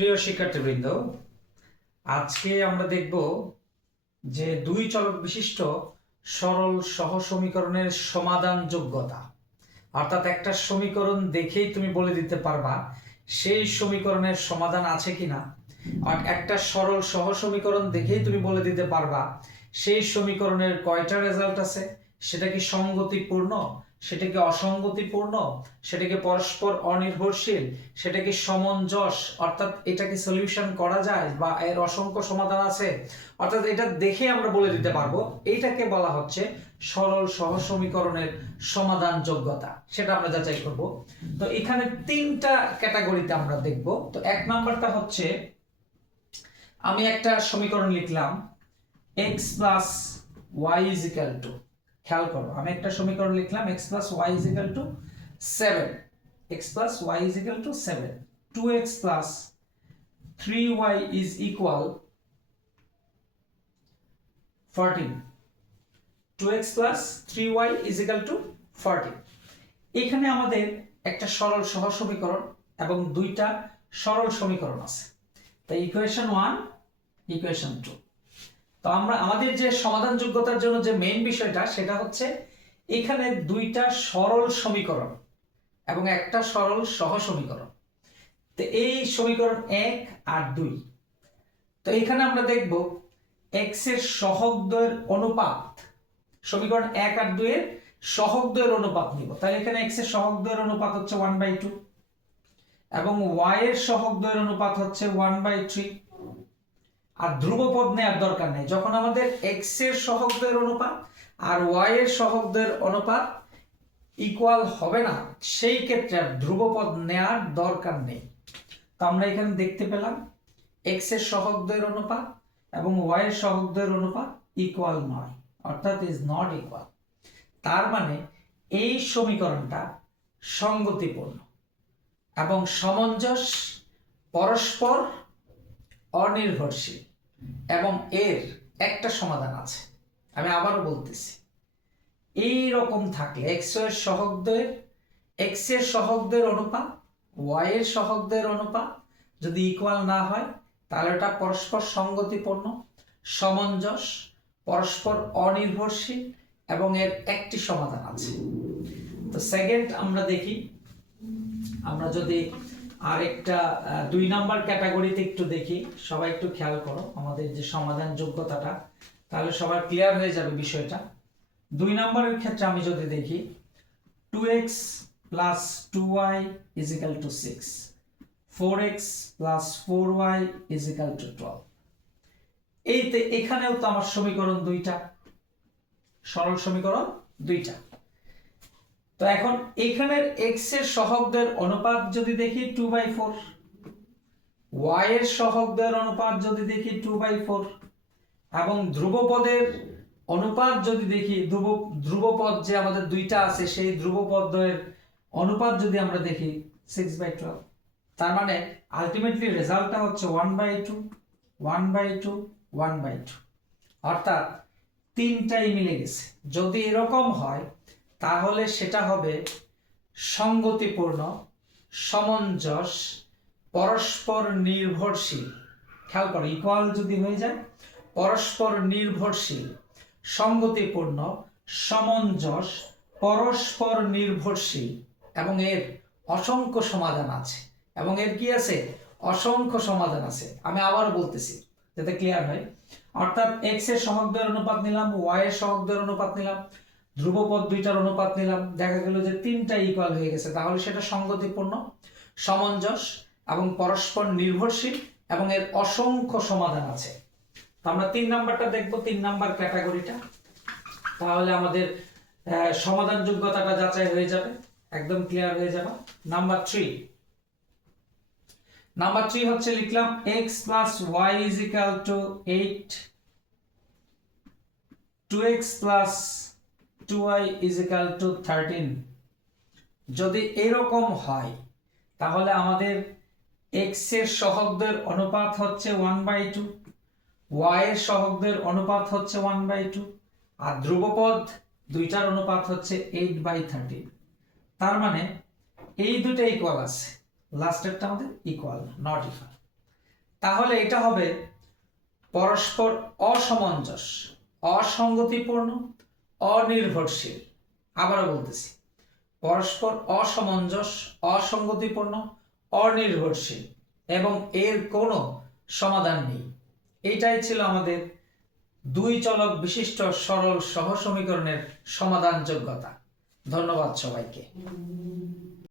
প্রিয় শিক্ষার্থীবৃন্দ, আজকে আমরা দেখব যে দুই চলক বিশিষ্ট সরল সহ সমীকরণের সমাধান যোগ্যতা। অর্থাৎ একটা সমীকরণ দেখেই তুমি বলে দিতে পারবা সেই সমীকরণের সমাধান আছে কিনা, আর একটা সরল সহ সমীকরণ দেখেই তুমি বলে দিতে পারবা সেই সমীকরণের কয়টা রেজাল্ট আছে, সেটা কি সঙ্গতিপূর্ণ, সেটা কি অসঙ্গতিপূর্ণ, সেটা কি পরস্পর অনির্ভরশীল, সেটা কি সমঞ্জস, অর্থাৎ এটা কি সলিউশন করা যায় বা এর অসংখ্য সমাধান আছে, অর্থাৎ এটা দেখে আমরা বলে দিতে পারবো। এইটাকে বলা হচ্ছে সরল সহ সমীকরণের সমাধান যোগ্যতা। সেটা আমরা যাচাই করব। তো এখানে তিনটা ক্যাটাগরিতে আমরা দেখব। তো এক নাম্বারটা হচ্ছে, আমি একটা সমীকরণ লিখলাম x plus y is equal to, খেয়াল করো, আমি একটা সমীকরণ লিখলাম x plus y is equal to 7, x plus y is equal to 7, 2x plus 3y is equal 14, 2x plus 3y is equal to 14। এখানে আমাদের একটা সরল সহ সমীকরণ এবং দুইটা সরল সমীকরণ আছে। তো ইকুয়েশন 1, ইকুয়েশন 2। তো আমরা আমাদের যে সমাধান যোগ্যতার জন্য যে মেইন বিষয়টা, সেটা হচ্ছে এখানে দুইটা সরল সমীকরণ এবং একটা সরল সহ সমীকরণ। তো এই সমীকরণ 1 আর 2। তো এখানে আমরা দেখব x এর সহগদ্বয়ের অনুপাত, সমীকরণ 1 আর 2 এর সহগদ্বয়ের অনুপাত নিব। তাহলে এখানে x এর সহগদ্বয়ের অনুপাত হচ্ছে 1/2 এবং y এর সহগদ্বয়ের অনুপাত হচ্ছে 1/3। আর ধ্রুবপদ নেওয়ার দরকার নেই। যখন আমাদের x এর সহগদ্বয়ের অনুপাত আর y এর সহগদ্বয়ের অনুপাত ইকুয়াল হবে না, সেই ক্ষেত্রে আর ধ্রুবপদ নেওয়ার দরকার নেই। তো আমরা এখানে দেখতে পেলাম x এর সহগদ্বয়ের অনুপাত এবং y এর সহগদ্বয়ের অনুপাত ইকুয়াল নয়, অর্থাৎ ইজ নট ইকুয়াল। তার মানে এই সমীকরণটা সঙ্গতিপূর্ণ এবং সমঞ্জস, পরস্পর অনির্ভরশীল, এবং এর একটা সমাধান আছে। আমি আবারও বলতেছি, এই রকম থাকলে x এর সহগদ্বয়ের অনুপাত y এর সহগদ্বয়ের অনুপাত যদি ইকুয়াল না হয়, তাহলে এটা পরস্পর সঙ্গতিপূর্ণ, সমঞ্জস, পরস্পর অনির্ভরশীল এবং এর একটি সমাধান আছে। তো সেকেন্ড আমরা দেখি, আমরা যদি আরেকটা 2 নাম্বার ক্যাটাগরিতে একটু দেখি, সবাই একটু খেয়াল করো আমাদের যে সমাধান যোগ্যতাটা, তাহলে সবার ক্লিয়ার হয়ে যাবে বিষয়টা। 2 নাম্বারের ক্ষেত্রে আমি যদি দেখি 2x plus 2y is equal two 6, 4x plus 4y is equal two 12। এইতে এখানেও তো আমার সমীকরণ দুইটা, সরল সমীকরণ দুইটা। তো এখন এখানের x এর সহগদ্বয়ের অনুপাত যদি দেখি 2/4, y এর সহগদ্বয়ের অনুপাত যদি দেখি 2/4 এবং ধ্রুবপদের অনুপাত যদি দেখি, ধ্রুবপদ যে আমাদের দুইটা আছে সেই ধ্রুবপদের অনুপাত যদি আমরা দেখি 6/12। তার মানে আলটিমেটলি রেজাল্টটা হচ্ছে 1/2, 1/2, 1/2, অর্থাৎ তিনটাই মিলে গেছে। যদি এরকম হয় তাহলে সেটা হবে সঙ্গতিপূর্ণ, সমঞ্জস, পরস্পর নির্ভরশীল। খেয়াল করো, ইকুয়াল যদি হয়ে যায়, পরস্পর নির্ভরশীল, সঙ্গতিপূর্ণ, সমঞ্জস, পরস্পর নির্ভরশীল এবং এর অসংখ্য সমাধান আছে। এবং এর কি আছে? অসংখ্য সমাধান আছে। আমি আবার বলতেছি যাতে ক্লিয়ার হয়। অর্থাৎ x এর সহগদ্বয়ের অনুপাত নিলাম, y এর সহগদ্বয়ের অনুপাত নিলাম, ধ্রুবপদ দুইটার অনুপাত নিলাম, দেখা গেল যে তিনটা ইকুয়াল হয়ে গেছে, তাহলে সেটা সঙ্গতিপূর্ণ, সমঞ্জস এবং পরস্পর নির্ভরশীল এবং এর অসংখ্য সমাধান আছে। তো আমরা 3 নাম্বারটা দেখব, 3 নাম্বার ক্যাটাগরিটা, তাহলে আমাদের সমাধান যোগ্যতাটা যাচাই হয়ে যাবে, একদম ক্লিয়ার হয়ে যাবে। নাম্বার 3 হচ্ছে লিখলাম x plus y is equal two 8, 2x plus 2y is equal two 13। যদি এরকম হয় তাহলে আমাদের x এর সহগদ্বয়ের অনুপাত হচ্ছে 1/2, y এর সহগদ্বয়ের অনুপাত হচ্ছে 1/2 আর ধ্রুবপদ দুইটার অনুপাত হচ্ছে 8/13। তার মানে এই দুটো ইকুয়াল আছে, লাস্টেরটা আমাদের ইকুয়াল, নট ইকুয়াল। তাহলে এটা হবে পরস্পর অসামঞ্জস, অসঙ্গতিপূর্ণ, অনির্ভরশীল। আবারও বলতেছি, পরস্পর অসামঞ্জস, অসঙ্গতিপূর্ণ, অনির্ভরশীল এবং এর কোনো সমাধান নেই। এইটাই ছিল আমাদের দুই চলক বিশিষ্ট সরল সহ সমীকরণের সমাধান যোগ্যতা। ধন্যবাদ সবাইকে।